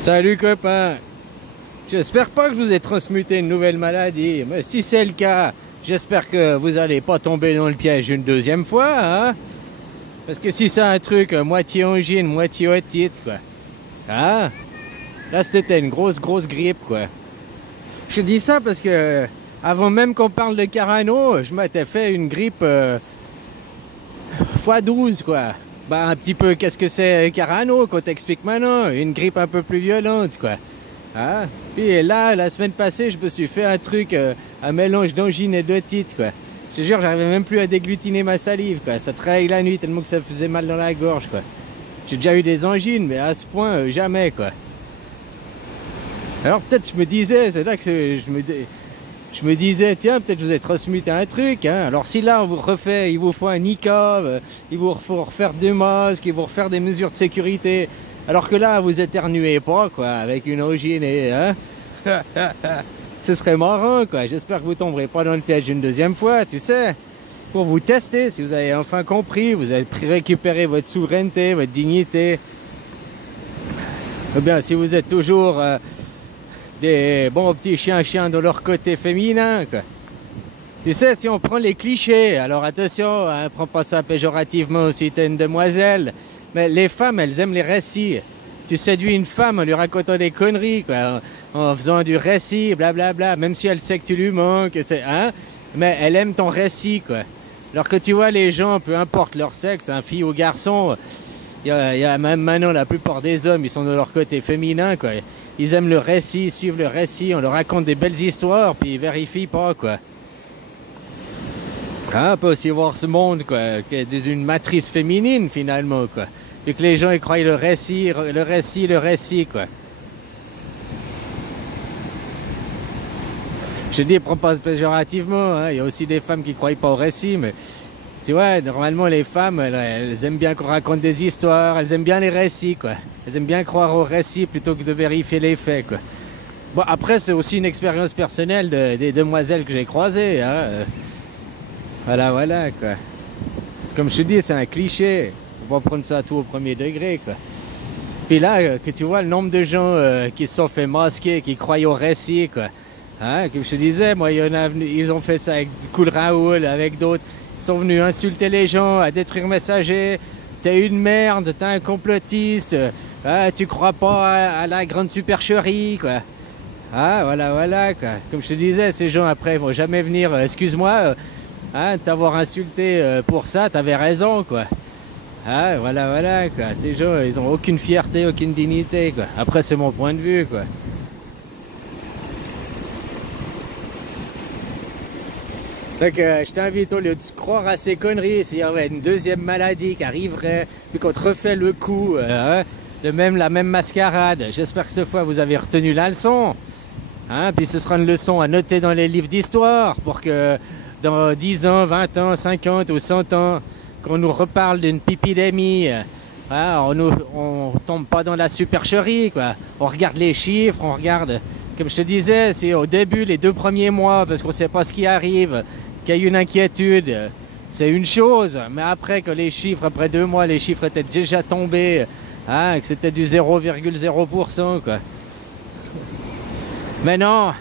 Salut copain, j'espère pas que je vous ai transmuté une nouvelle maladie, mais si c'est le cas, j'espère que vous allez pas tomber dans le piège une deuxième fois, hein? Parce que si c'est un truc moitié angine, moitié otite, quoi, hein? Là c'était une grosse grippe, quoi. Je te dis ça parce que avant même qu'on parle de Carano, je m'étais fait une grippe x12, quoi. Bah un petit peu, qu'est-ce que c'est Carano, qu'on t'explique maintenant, une grippe un peu plus violente, quoi. Hein? Puis là, la semaine passée, je me suis fait un truc, un mélange d'angine et d'otite, quoi. Je te jure, j'arrivais même plus à déglutiner ma salive, quoi. Ça travaillait la nuit tellement que ça faisait mal dans la gorge, quoi. J'ai déjà eu des angines, mais à ce point, jamais, quoi. Alors peut-être je me disais, c'est là que je me disais, tiens, peut-être je vous ai transmuté un truc, hein. Alors si là on vous refait, il vous faut un niqab, il vous faut refaire des masques, il vous refaire des mesures de sécurité, alors que là vous éternuez pas, quoi, avec une angine et, hein. Ce serait marrant, quoi. J'espère que vous tomberez pas dans le piège une deuxième fois, tu sais, pour vous tester, si vous avez enfin compris, vous avez récupéré votre souveraineté, votre dignité. Ou bien si vous êtes toujours des bons petits chiens de leur côté féminin, quoi. Tu sais, si on prend les clichés, alors attention, hein, prends pas ça péjorativement si t'es une demoiselle, mais les femmes, elles aiment les récits. Tu séduis une femme en lui racontant des conneries, quoi, en faisant du récit, blablabla, même si elle sait que tu lui manques, hein, mais elle aime ton récit, quoi. Alors que tu vois, les gens, peu importe leur sexe, hein, fille ou garçon, il y a même maintenant la plupart des hommes, ils sont de leur côté féminin, quoi. Ils aiment le récit, ils suivent le récit, on leur raconte des belles histoires, puis ils vérifient pas, quoi. Hein, on peut aussi voir ce monde, quoi, qui est une matrice féminine, finalement, quoi. Et que les gens, ils croient le récit, quoi. Je te dis, prends pas péjorativement, hein. Il y a aussi des femmes qui croient pas au récit, mais tu vois, normalement, les femmes, elles aiment bien qu'on raconte des histoires, elles aiment bien les récits, quoi. Elles aiment bien croire aux récits plutôt que de vérifier les faits, quoi. Bon, après, c'est aussi une expérience personnelle des demoiselles que j'ai croisées, hein. Voilà, quoi. Comme je te dis, c'est un cliché. On va prendre ça tout au premier degré, quoi. Puis là, que tu vois le nombre de gens qui se sont fait masquer, qui croient au récit, quoi. Hein, comme je te disais, moi, ils ont fait ça avec Cool Raoul, avec d'autres. Ils sont venus insulter les gens, à détruire Messager. T'es une merde, t'es un complotiste. Tu crois pas à la grande supercherie, quoi. Ah, voilà, quoi. Comme je te disais, ces gens, après, ils vont jamais venir. Excuse-moi, t'avoir insulté pour ça, t'avais raison, quoi. Ah, voilà, quoi. Ces gens, ils ont aucune fierté, aucune dignité, quoi. Après, c'est mon point de vue, quoi. Donc, je t'invite, au lieu de croire à ces conneries, s'il y avait une deuxième maladie qui arriverait, puis qu'on te refait le coup, la même mascarade. J'espère que cette fois, vous avez retenu la leçon. Hein, puis ce sera une leçon à noter dans les livres d'histoire pour que dans 10 ans, 20 ans, 50 ou 100 ans, qu'on nous reparle d'une pipidémie, on tombe pas dans la supercherie, quoi. On regarde les chiffres, on regarde, comme je te disais, c'est au début, les 2 premiers mois, parce qu'on sait pas ce qui arrive, qu'il y a une inquiétude, c'est une chose. Mais après, que les chiffres, après 2 mois, les chiffres étaient déjà tombés, que c'était du 0,0%, quoi. Mais non,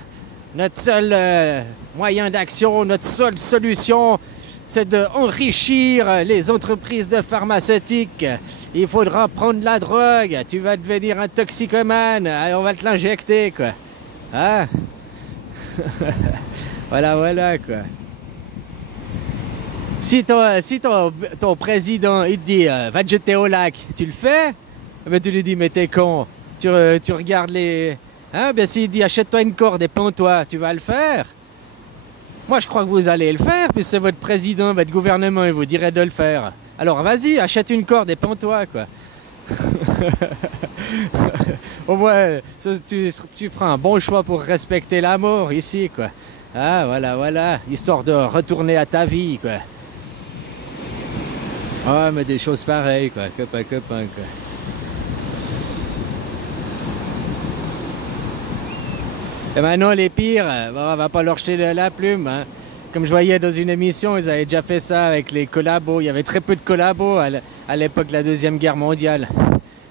notre seul moyen d'action, notre seule solution, c'est d'enrichir les entreprises de pharmaceutiques. Il faudra prendre la drogue, tu vas devenir un toxicomane, on va te l'injecter, quoi. Hein? Voilà, quoi. Si ton président, il te dit, va te jeter au lac, tu le fais? Ben, tu lui dis, mais t'es con. Tu regardes les... Hein? Ben, s'il dit, achète-toi une corde et pends-toi, tu vas le faire? Moi, je crois que vous allez le faire, puis c'est votre président, votre gouvernement, il vous dirait de le faire. Alors, vas-y, achète une corde et pends-toi, quoi. Au moins, tu feras un bon choix pour respecter la mort ici, quoi. Ah, voilà, histoire de retourner à ta vie, quoi. Ah, mais des choses pareilles, quoi, copain, quoi. Et maintenant, les pires, on va pas leur jeter la plume, hein. Comme je voyais dans une émission, ils avaient déjà fait ça avec les collabos. Il y avait très peu de collabos à l'époque de la Deuxième Guerre mondiale.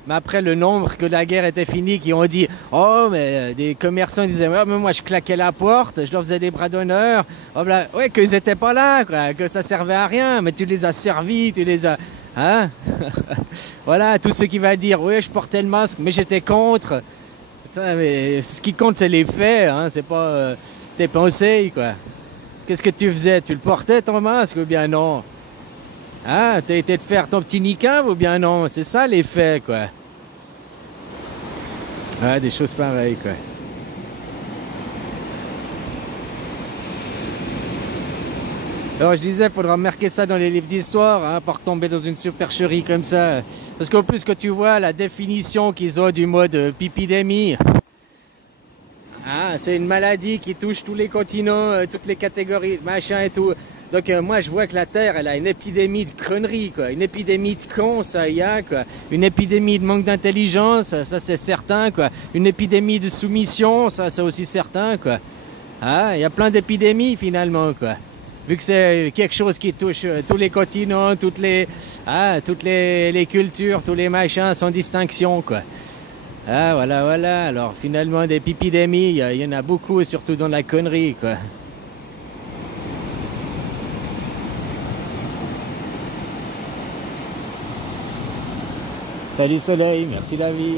Mais après, le nombre que la guerre était finie, qui ont dit, oh, mais des commerçants disaient, oh, mais moi je claquais la porte, je leur faisais des bras d'honneur. Oh, ben, ouais, qu'ils n'étaient pas là, quoi, que ça servait à rien, mais tu les as servis, tu les as. Hein? Voilà, tout ce qui va dire, oui, je portais le masque, mais j'étais contre. Putain, mais ce qui compte, c'est les faits, hein, c'est pas tes pensées, quoi. Qu'est-ce que tu faisais? Tu le portais ton masque ou bien non? Ah, t'as été de faire ton petit niqab ou bien non? C'est ça les faits, quoi. Ah, des choses pareilles, quoi. Alors je disais, il faudra marquer ça dans les livres d'histoire, hein, pas retomber dans une supercherie comme ça. Parce qu'en plus, quand tu vois la définition qu'ils ont du mot de pipidémie, hein, c'est une maladie qui touche tous les continents, toutes les catégories, machin et tout. Donc moi je vois que la Terre, elle a une épidémie de conneries, quoi. Une épidémie de cons, ça y a, quoi. Une épidémie de manque d'intelligence, ça c'est certain, quoi. Une épidémie de soumission, ça c'est aussi certain, quoi. Ah, il y a plein d'épidémies finalement, quoi. Vu que c'est quelque chose qui touche tous les continents, toutes les cultures, tous les machins sans distinction, quoi. Ah, voilà, voilà. Alors finalement des pipidémies, il y en a beaucoup, surtout dans la connerie, quoi. Salut soleil, merci la vie.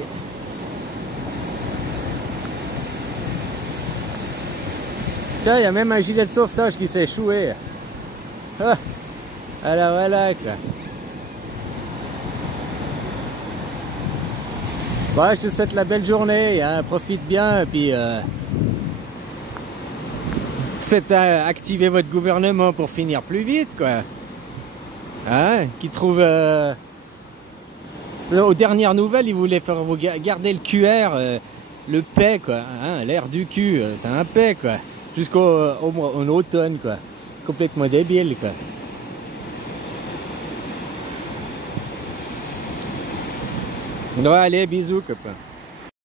Tiens, il y a même un gilet de sauvetage qui s'est échoué. Ah, voilà, voilà, quoi. Bon, je te souhaite la belle journée, hein, profite bien, et puis faites activer votre gouvernement pour finir plus vite, quoi. Hein, qui trouve... aux dernières nouvelles, ils voulaient faire vous garder le QR, le paix, quoi. Hein, l'air du cul, c'est un paix, quoi. Jusqu'au en automne, quoi. Complètement débile, quoi. Bon, allez, bisous, copain.